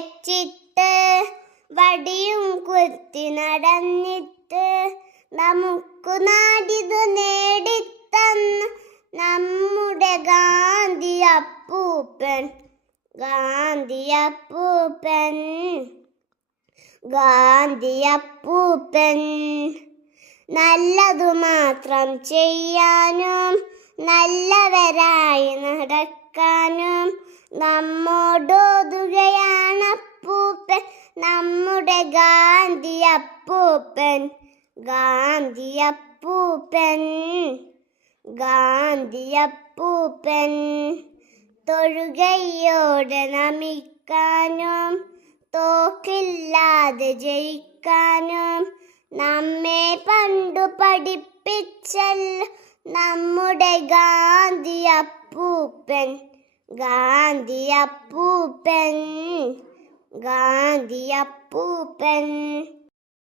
വെച്ചിട്ട് വടിയും കുത്തി നടന്നിട്ട് നമുക്ക് നാടിതു നേടിത്തന്ന നമ്മുടെ ഗാന്ധി അപ്പൂപ്പൻ ഗാന്ധി അപ്പൂപ്പൻ ഗാന്ധി അപ്പൂപ്പൻ. നല്ലതു മാത്രം ചെയ്യാനും നല്ലവരായി നടക്കാനും നമ്മോടോതുകയാണ് അപ്പൂപ്പൻ, നമ്മുടെ ഗാന്ധി അപ്പൂപ്പൻ ഗാന്ധി അപ്പൂപ്പൻ ഗാന്ധി അപ്പൂപ്പൻ. തൊഴുകയോടെ നമിക്കാനും തോക്കില്ലാതെ ജയിക്കാനും നമ്മെ പണ്ടു പഠിപ്പിച്ചല്ലോ നമ്മുടെ ഗാന്ധി അപ്പൂപ്പൻ ഗാന്ധി അപ്പൂപ്പൻ ഗാന്ധി അപ്പൂപ്പൻ.